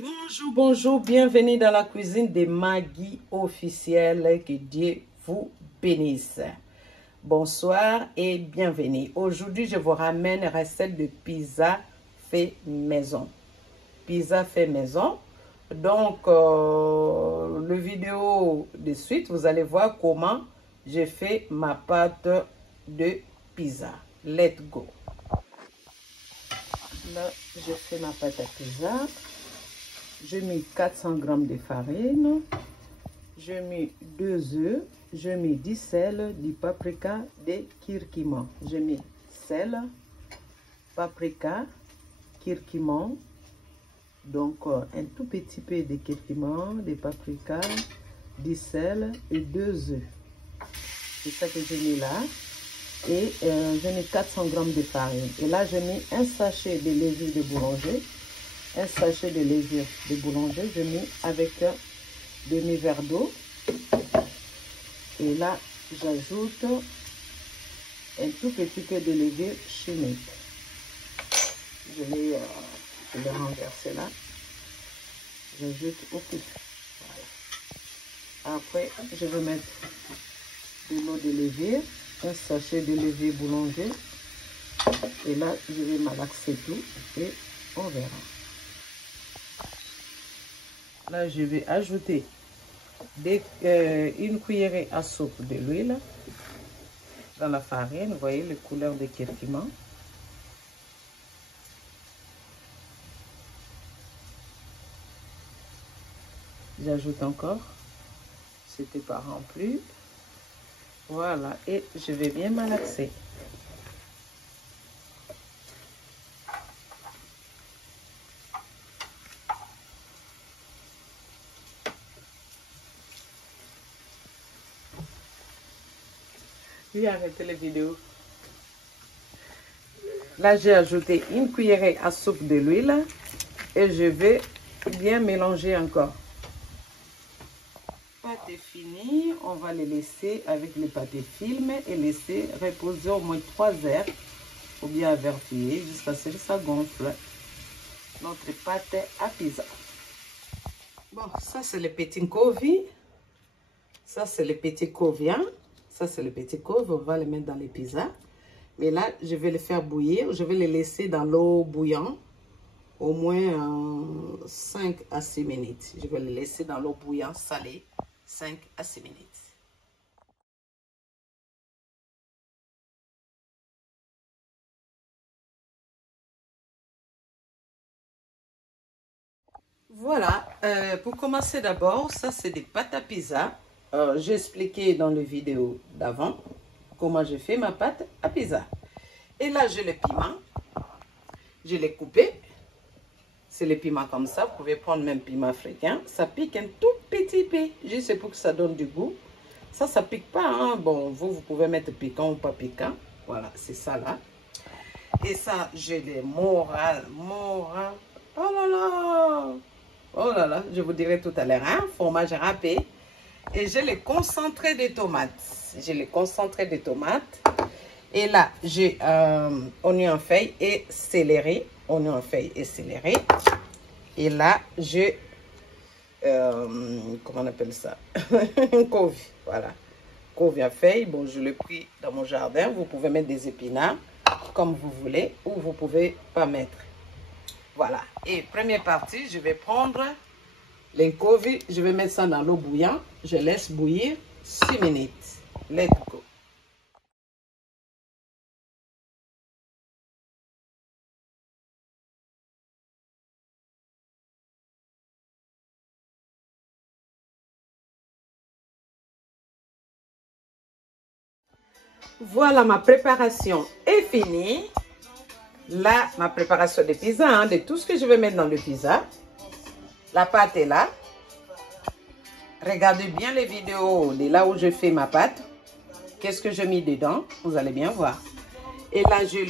Bonjour, bonjour, bienvenue dans la cuisine de Maggie officielle. Que Dieu vous bénisse. Bonsoir et bienvenue. Aujourd'hui, je vous ramène une recette de pizza fait maison. Pizza fait maison. Donc, le vidéo de suite, vous allez voir comment j'ai fait ma pâte de pizza. Let's go. Là, je fais ma pâte à pizza. J'ai mis 400 g de farine, j'ai mis 2 œufs, j'ai mis du sel, du paprika, des curcuma. J'ai mis sel, paprika, curcuma, donc un tout petit peu de curcuma, de paprika, du sel et 2 œufs. C'est ça que j'ai mis là. Et j'ai mis 400 g de farine. Et là, j'ai mis un sachet de levure de boulanger. Un sachet de levure de boulanger, je mets avec demi-verre d'eau. Et là, j'ajoute un tout petit peu de levure chimique. Je vais renverser là. J'ajoute au plus. Voilà. Après, je vais mettre de l'eau de levure, un sachet de levure boulanger. Et là, je vais malaxer tout et on verra. Là, je vais ajouter une cuillerée à soupe de l'huile dans la farine. Vous voyez les couleurs de curcuma. J'ajoute encore. C'était pas rempli. Voilà. Et je vais bien malaxer. J'ai arrêté la vidéo. Là, j'ai ajouté une cuillerée à soupe de l'huile et je vais bien mélanger encore. La pâte est finie, on va les laisser avec le pâté film et laisser reposer au moins 3 heures ou bien avertir jusqu'à ce que ça gonfle. Notre pâte à pizza. Bon, ça c'est le petit covi. Ça c'est le petit covien. Ça, c'est le petit couve, on va le mettre dans les pizzas. Mais là, je vais le faire bouillir. Je vais le laisser dans l'eau bouillante au moins 5 à 6 minutes. Je vais le laisser dans l'eau bouillante salée 5 à 6 minutes. Voilà, pour commencer d'abord, ça c'est des pâtes à pizza. J'ai expliqué dans la vidéo d'avant comment j'ai fait ma pâte à pizza. Et là, j'ai le piment. Je l'ai coupé. C'est le piment comme ça. Vous pouvez prendre même piment africain. Ça pique un tout petit peu. Juste pour que ça donne du goût. Ça pique pas. Hein? Bon, vous pouvez mettre piquant ou pas piquant. Voilà, c'est ça là. Et ça, j'ai les moral. Oh là là. Oh là là, je vous dirai tout à l'heure. Hein? Fromage râpé. Et j'ai le concentré de tomates. J'ai le concentré de tomates. Et là, j'ai oignon en feuille et céleri. Oignon en feuille et céleri. Et là, j'ai... comment on appelle ça? Un couve. Voilà. Couve en feuille. Bon, je l'ai pris dans mon jardin. Vous pouvez mettre des épinards comme vous voulez. Ou vous pouvez pas mettre. Voilà. Et première partie, je vais prendre... les covis, je vais mettre ça dans l'eau bouillante. Je laisse bouillir 6 minutes. Let's go. Voilà, ma préparation est finie. Là, ma préparation de pizza, hein, de tout ce que je vais mettre dans le pizza. La pâte est là. Regardez bien les vidéos de là où je fais ma pâte. Qu'est-ce que j'ai mis dedans? Vous allez bien voir. Et là, j'ai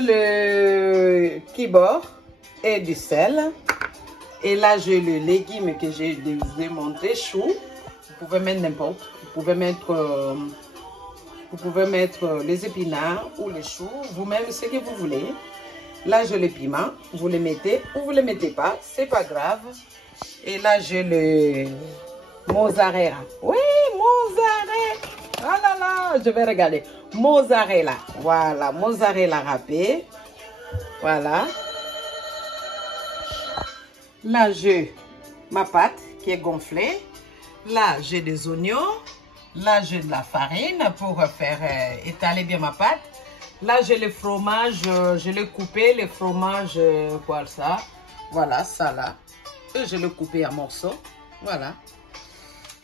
le kibor et du sel. Et là, j'ai le légume que j'ai démonté, chou. Vous pouvez mettre n'importe. Vous pouvez mettre les épinards ou les choux, vous-même ce que vous voulez. Là, j'ai le piment. Vous le mettez ou vous le mettez pas. C'est pas grave. Et là, j'ai le mozzarella. Oui, mozzarella. Ah là là, je vais regarder. Mozzarella. Voilà, mozzarella râpé. Voilà. Là, j'ai ma pâte qui est gonflée. Là, j'ai des oignons. Là, j'ai de la farine pour faire étaler bien ma pâte. Là, j'ai le fromage. Je l'ai coupé, le fromage, quoi ça. Voilà, ça là. Et je l'ai coupé en morceaux. Voilà.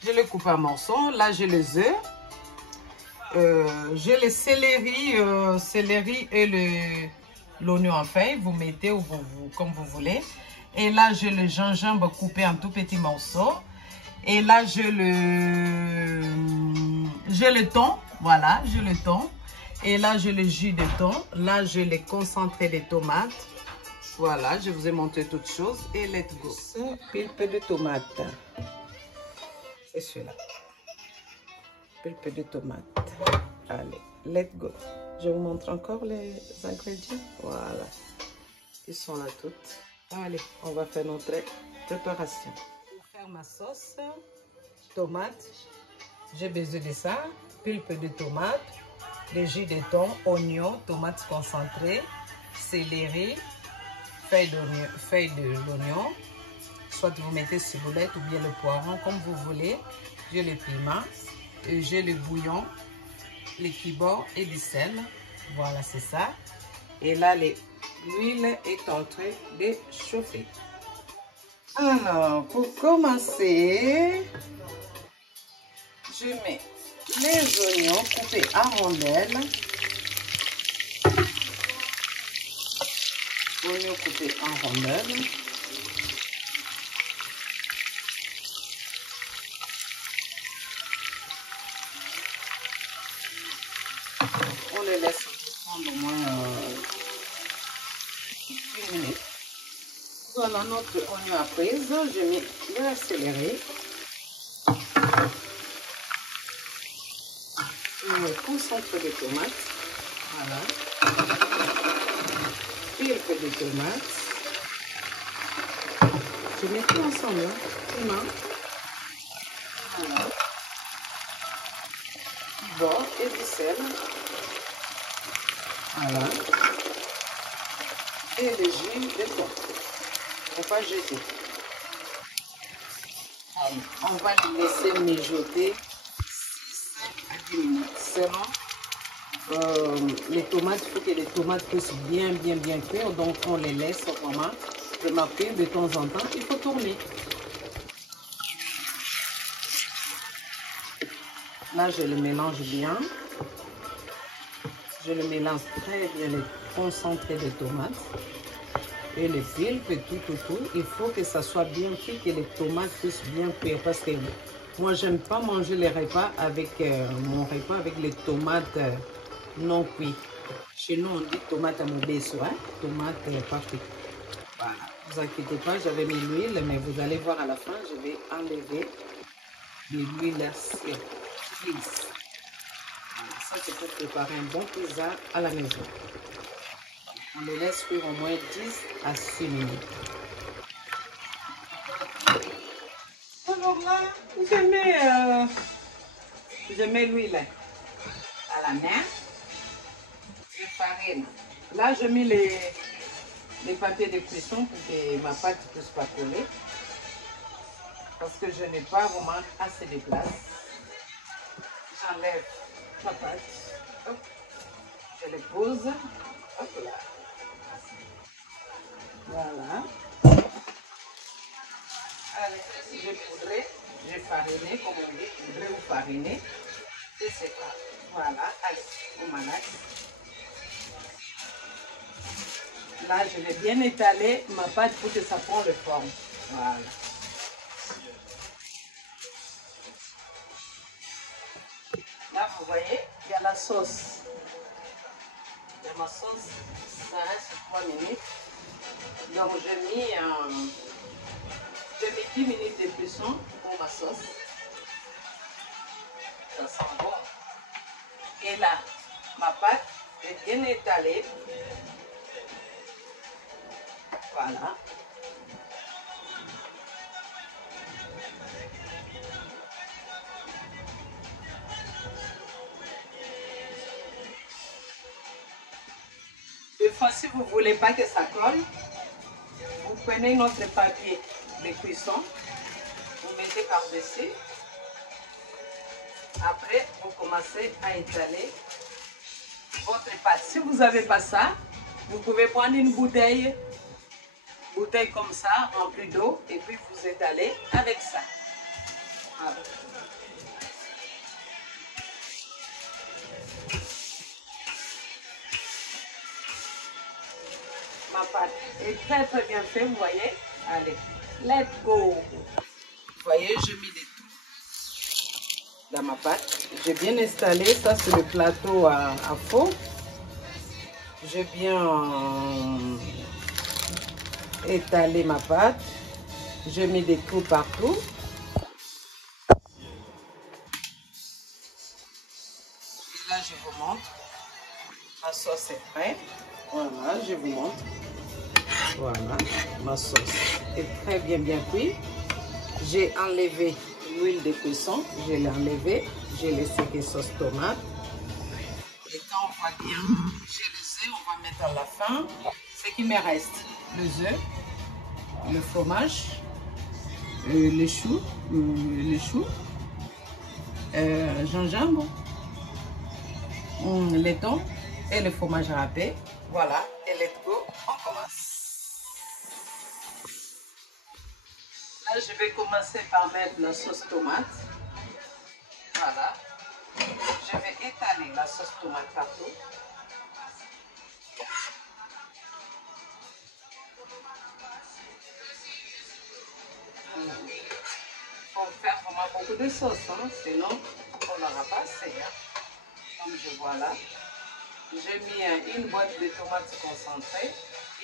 Je l'ai coupé en morceaux. Là, j'ai les œufs. J'ai le céleri et l'oignon en feuille. Vous mettez comme vous voulez. Et là, j'ai le gingembre coupé en tout petits morceaux. Et là, j'ai le thon. Voilà, j'ai le thon. Et là, j'ai le jus de thon. Là, j'ai le concentré de tomates. Voilà, je vous ai montré toutes choses. Et let's go. Pulpe de tomate. C'est celui-là. Pulpe de tomate. Allez, let's go. Je vous montre encore les ingrédients. Voilà. Ils sont là toutes. Allez, on va faire notre préparation. Pour faire ma sauce, tomate, j'ai besoin de ça. Pulpe de tomate, le jus de thon, oignon, tomates concentrées, céleri, feuille de l'oignon. Soit vous mettez ciboulette ou bien le poiron, comme vous voulez. J'ai le piment, j'ai le bouillon, les kibons et du sel. Voilà, c'est ça. Et là, l'huile est en train de chauffer. Alors, pour commencer, je mets les oignons coupés en rondelles. Oignons coupés en rondelles. On les laisse prendre au moins 1 minute. Voilà notre oignon à prise. Je mets le céleri. Le concentré de tomates. Voilà. Pulpe de tomates. Je mets tout ensemble. Piment. Voilà. Bon, et du sel. Voilà. Et le jus de thon. Il ne faut pas jeter. Allez, on va les laisser mijoter 6 à 10 minutes. Selon les tomates, il faut que les tomates puissent bien cuire. Donc on les laisse vraiment cuire de temps en temps. Il faut tourner. Là, je le mélange bien. Je le mélange très bien, le concentré de tomates et le pulpe et tout. Il faut que ça soit bien cuit, que les tomates puissent bien cuire. Parce que moi, j'aime pas manger les repas avec mon repas avec les tomates non cuites. Chez nous, on dit tomate à mobeso, hein? Tomate pas cuite. Voilà. Ne vous inquiétez pas, j'avais mis l'huile, mais vous allez voir à la fin, je vais enlever de l'huile lisse. Ça, c'est pour préparer un bon pizza à la maison. On les laisse cuire au moins 10 à 6 minutes. Alors là, je mets l'huile à la main. Je farine. Là, je mets les papiers de cuisson pour que ma pâte ne puisse pas coller. Parce que je n'ai pas vraiment assez de place. J'enlève ma pâte. Hop. Je les pose. Hop là. Voilà. Allez, j'ai poudré, j'ai fariné, comme on dit, poudré ou fariné. Et c'est ça. Voilà, allez, on malaxe. Là, je vais bien étaler ma pâte pour que ça prenne le forme. Voilà. Là, vous voyez, il y a la sauce. Il y a ma sauce, ça reste 3 minutes. Donc, j'ai mis 10 minutes de cuisson pour ma sauce. Ça sent bon. Et là, ma pâte est bien étalée. Voilà. Des fois, si vous ne voulez pas que ça colle, vous prenez notre papier de cuisson, vous mettez par-dessus. Après, vous commencez à étaler votre pâte. Si vous n'avez pas ça, vous pouvez prendre une bouteille comme ça, remplie d'eau, et puis vous étalez avec ça. Voilà. Ma pâte est très bien faite, vous voyez. Allez, let's go. Vous voyez, je mets des tout dans ma pâte. J'ai bien installé, ça c'est le plateau à faux. J'ai bien étalé ma pâte. J'ai mis des trous partout. Et là, je vous montre. Ma sauce est prête. Voilà, je vous montre. Voilà, ma sauce est très bien cuite. J'ai enlevé l'huile de cuisson. Je l'ai enlevée. J'ai laissé que sauce tomate. Et quand on va bien, j'ai les œufs, on va mettre à la fin. Ce qui me reste, les œufs, le fromage, les choux, gingembre, le thon et le fromage râpé. Voilà, et let's go, on commence. Là, je vais commencer par mettre la sauce tomate. Voilà. Je vais étaler la sauce tomate partout. Il faut faire vraiment beaucoup de sauce, hein? Sinon on n'aura pas assez. Hein? Comme je vois là, j'ai mis une boîte de tomates concentrées,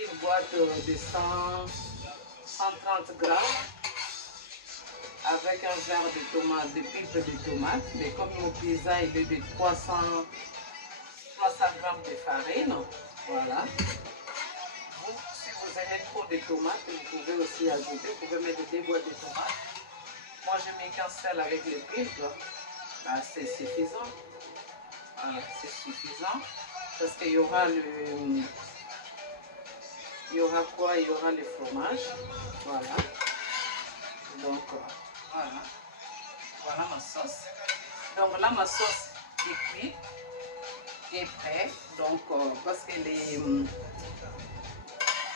une boîte de 130 grammes, avec un verre de tomates, de pulpe de tomates. Mais comme mon pizza il est de 300 grammes de farine, voilà. Vous, si vous aimez trop de tomates, vous pouvez aussi ajouter, vous pouvez mettre 2 boîtes de tomates. Moi, je mets qu'un seul avec les pulpes. C'est suffisant. Voilà, c'est suffisant. Parce qu'il y aura le... Il y aura quoi? Il y aura le fromage. Voilà. Donc, voilà. Voilà ma sauce. Donc là, ma sauce est cuite. Est prête. Donc, parce que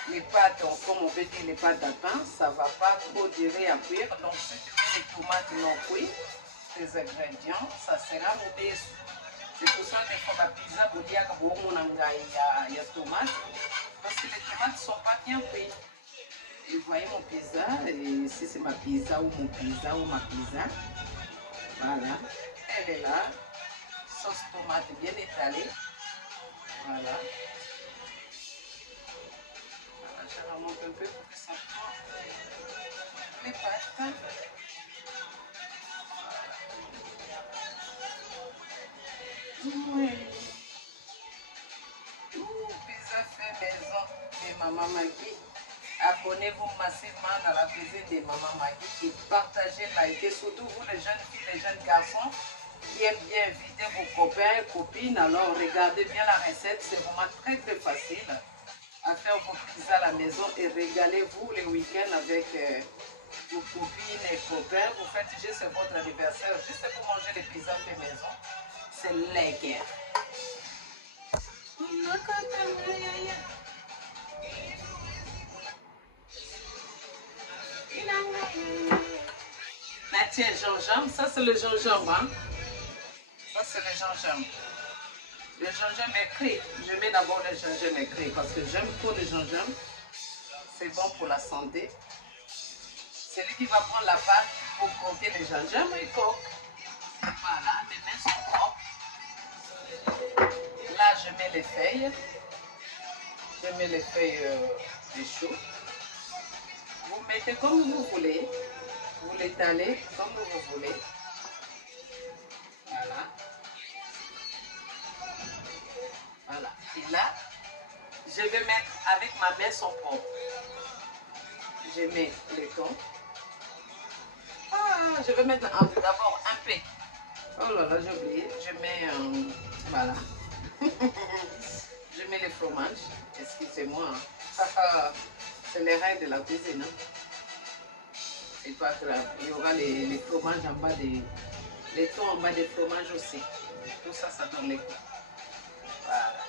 les pâtes, comme on peut dire les pâtes à pain, ça ne va pas trop durer à cuire. Donc, si tu mets les tomates non cuites, les ingrédients, ça sera mauvais. C'est pour ça que pour la pizza, il y a tomates. Parce que les tomates ne sont pas bien cuites. Et vous voyez mon pizza, et si c'est ma pizza ou mon pizza ou ma pizza. Voilà. Elle est là. Sauce tomate bien étalée. Voilà. Je remonte un peu pour que ça prend les pâtes. Oui. Pizza fait maison de Maman Maggie. Abonnez-vous massivement dans la cuisine de Maman Maggie et partagez, likez, surtout vous les jeunes filles, les jeunes garçons qui aiment bien inviter vos copains, copines. Alors regardez bien la recette, c'est vraiment très facile à faire vos pizzas à la maison et régalez-vous les week-ends avec vos copines et copains. Vous faites juste votre anniversaire, juste pour manger les pizzas fait maison. C'est léger. Là, tiens, gingembre, ça c'est le gingembre. Hein? Ça c'est le gingembre. Le gingembre est cuit. Je mets d'abord le gingembre cuit parce que j'aime trop le gingembre. C'est bon pour la santé. Celui qui va prendre la pâte pour croquer le gingembre, il coque. Voilà, mes mains sont propres. Là, je mets les feuilles. Je mets les feuilles de chou. Vous mettez comme vous voulez. Vous l'étalez comme vous voulez. Voilà. Voilà. Et là, je vais mettre avec ma main son propre. je mets le thon. Ah, je vais mettre d'abord un peu. Oh là là, j'ai oublié. Je mets, voilà. Je mets le fromage. Excusez-moi. C'est les règles de la cuisine. Hein. C'est pas grave. Il y aura les fromages en bas des... Les thons en bas des fromages aussi. Tout ça, ça donne les goûts. Voilà.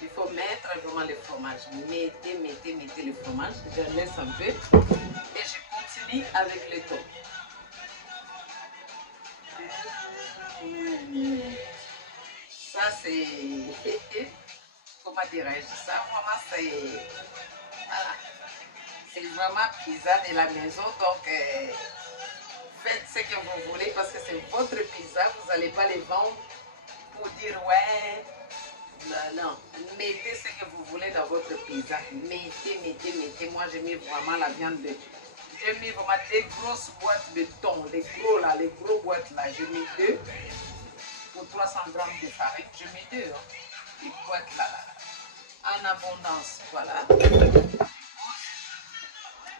Il faut mettre vraiment le fromage. Mettez le fromage. Je laisse un peu. Et je continue avec le thon. Ça, c'est... Comment dirais-je ça? Vraiment, c'est... Voilà. C'est vraiment pizza de la maison. Donc, faites ce que vous voulez parce que c'est votre pizza. Vous n'allez pas les vendre pour dire ouais. Non. Mettez ce que vous voulez dans votre pizza. Mettez. Moi, j'ai mis vraiment la viande de... J'ai mis vraiment des grosses boîtes de thon. Les gros boîtes là. J'ai mis 2 pour 300 grammes de farine. J'ai mis 2. Hein. Les boîtes là. En abondance. Voilà.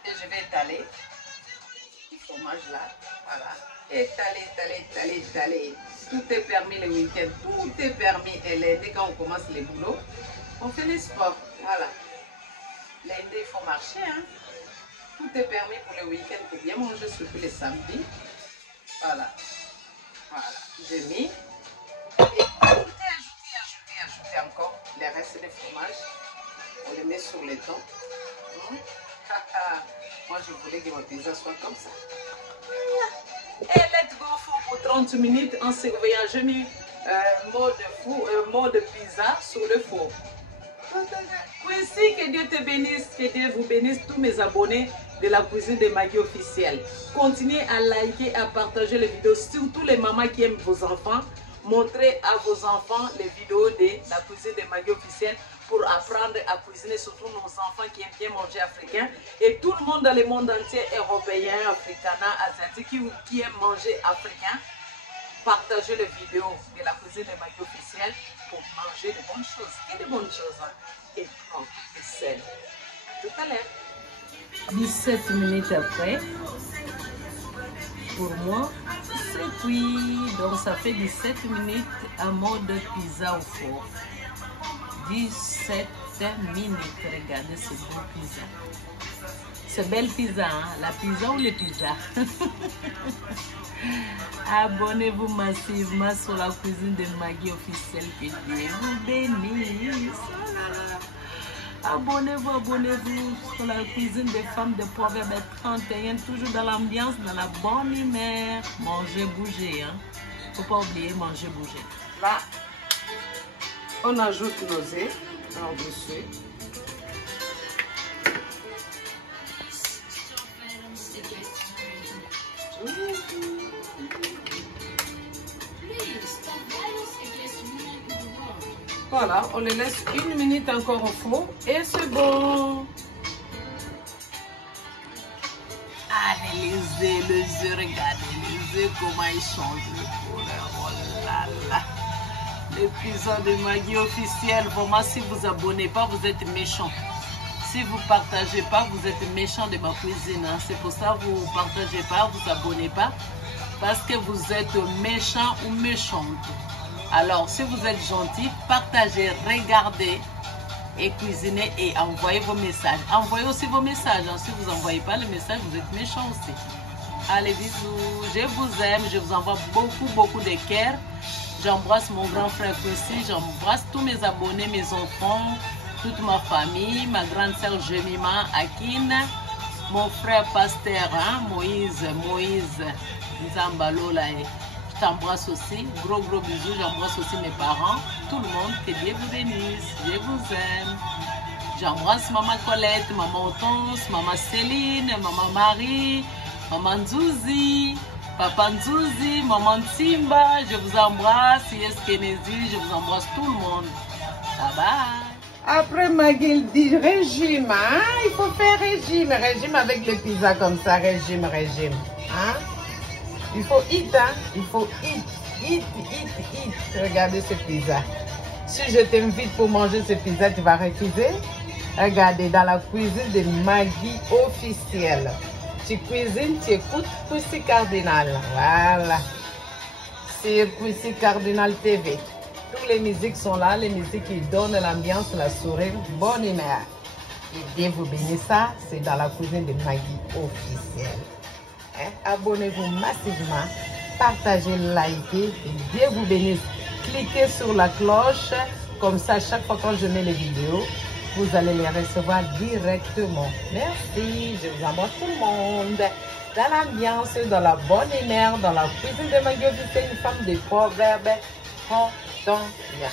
Et je vais étaler le fromage là, voilà. Étaler. Tout est permis le week-end, tout est permis. Et lundi, quand on commence les boulots, on fait les sports, voilà. Lundi, il faut marcher, hein. Tout est permis pour le week-end, pour bien manger, surtout les samedis. Voilà. J'ai mis. Et ajoutez encore les restes de fromage. On les met sur les thons. Moi, je voulais que ma pizza soit comme ça. Et let's go pour 30 minutes en surveillant. J'ai mis mode pizza sur le four. Aussi, que Dieu te bénisse, que Dieu vous bénisse, tous mes abonnés de la cuisine de Maggie officielle. Continuez à liker, à partager les vidéos, surtout les mamans qui aiment vos enfants. Montrez à vos enfants les vidéos de la cuisine de Maggie officielle pour apprendre à cuisiner, surtout nos enfants qui aiment bien manger africain. Et tout le monde dans le monde entier, européen, africain, asiatique, qui aime manger africain. Partagez les vidéos de la cuisine de Maggie officielle pour manger de bonnes choses. Et de bonnes choses, hein. Et prendre et sel. Tout à l'heure. 17 minutes après, pour moi, c'est cuit. Donc ça fait 17 minutes à mode pizza au four. 17 minutes, regardez ce beau pizza. C'est belle pizza, hein? La pizza ou les pizzas? Abonnez-vous massivement sur la cuisine de Maggie officielle. Que Dieu vous bénisse. Abonnez-vous sur la cuisine des femmes de Proverbe 31, toujours dans l'ambiance, dans la bonne humeur. Manger, bouger, hein. Faut pas oublier, manger, bouger. Là, on ajoute nos œufs par-dessus. Voilà, on les laisse 1 minute encore au four et c'est bon. Allez, les œufs, regardez les œufs, comment ils changent de couleur. Oh là là. L'épisode de Maggie officielle, vraiment, si vous abonnez pas, vous êtes méchants. Si vous partagez pas, vous êtes méchants de ma cuisine. Hein. C'est pour ça que vous partagez pas, vous abonnez pas, parce que vous êtes méchants ou méchantes. Alors, si vous êtes gentil, partagez, regardez et cuisinez et envoyez vos messages. Envoyez aussi vos messages. Hein. Si vous n'envoyez pas les messages, vous êtes méchants aussi. Allez, bisous. Je vous aime. Je vous envoie beaucoup de cœur. J'embrasse mon grand frère aussi. J'embrasse tous mes abonnés, mes enfants, toute ma famille, ma grande sœur Jemima Akine, mon frère pasteur hein, Moïse Nzambalola. Je t'embrasse aussi, gros bisous, j'embrasse aussi mes parents, tout le monde, que Dieu vous bénisse, je vous aime. J'embrasse maman Colette, maman Otonce, maman Céline, maman Marie, maman Nzouzi, papa Nzouzi, maman Simba, je vous embrasse, Yes Kennedy, je vous embrasse tout le monde. Bye bye. Après Maggie dit régime, hein? Il faut faire régime avec les pizzas comme ça, régime, hein? Il faut eat, hein? Il faut eat. Regardez ce pizza. Si je t'invite pour manger ce pizza, tu vas refuser? Regardez, dans la cuisine de Maggie officielle. Tu cuisines, tu écoutes Cuissi Cardinal. Voilà. C'est Cuissi Cardinal TV. Toutes les musiques sont là, les musiques qui donnent l'ambiance, la sourire, bonne humeur. Et Dieu vous bénisse, ça, c'est dans la cuisine de Maggie officielle. Hein? Abonnez-vous massivement, partagez, likez, et Dieu vous bénisse. Cliquez sur la cloche, comme ça, chaque fois que je mets les vidéos, vous allez les recevoir directement. Merci, je vous embrasse tout le monde. Dans l'ambiance, dans la bonne humeur, dans la cuisine de Maggie officielle, une femme de proverbes. Prends-t'en bien.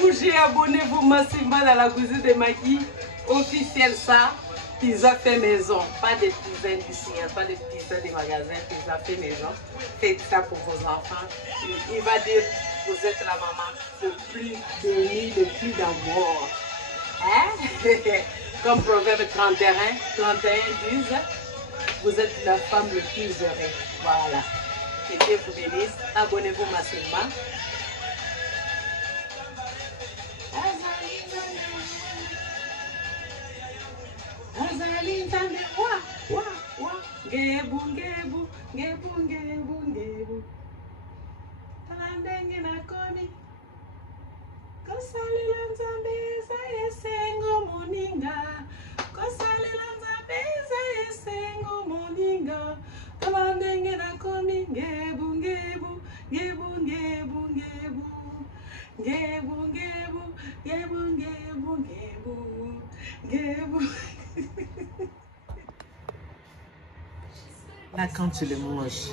Bougez, abonnez-vous massivement dans la cuisine de Maggie officielle, ça, pizza fait maison, pas des pizzas industriels, pas des pizzas des magasins, pizza fait maison. Faites ça pour vos enfants. Il va dire, vous êtes la maman le plus bénie, le plus d'amour. Hein? Comme Proverbe 31 disent, vous êtes la femme le plus heureuse. Voilà. Que Dieu vous bénisse. Abonnez-vous massivement. Gebu, gebu, gebu, gebu, gebu. Talandenge na komi. Kosalela nzambe eza esengo moninga. Kosalela nzambe eza esengo moninga. Talandenge na komi. Gebu, gebu, gebu, gebu, gebu. Gebu, gebu, gebu, gebu, gebu. Gebu. Là, quand tu le manges,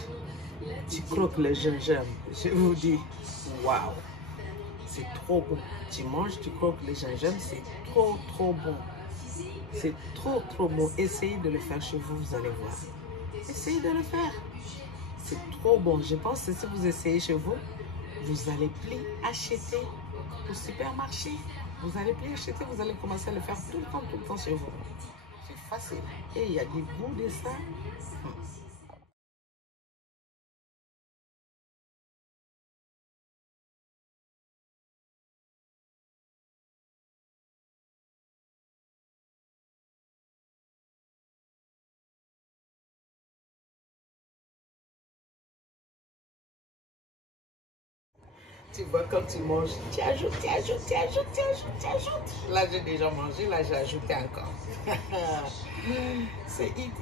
tu croques le gingembre. Je vous dis, waouh, c'est trop bon. Tu manges, tu croques le gingembre, c'est trop, trop bon. C'est trop, trop bon. Essayez de le faire chez vous, vous allez voir. Essayez de le faire. C'est trop bon. Je pense que si vous essayez chez vous, vous allez plus acheter au supermarché. Vous allez plus acheter, vous allez commencer à le faire tout le temps chez vous. C'est facile. Et il y a du goût de ça. Tu vois, quand tu manges, tu ajoutes. Là, j'ai déjà mangé, là, j'ai ajouté encore. C'est it.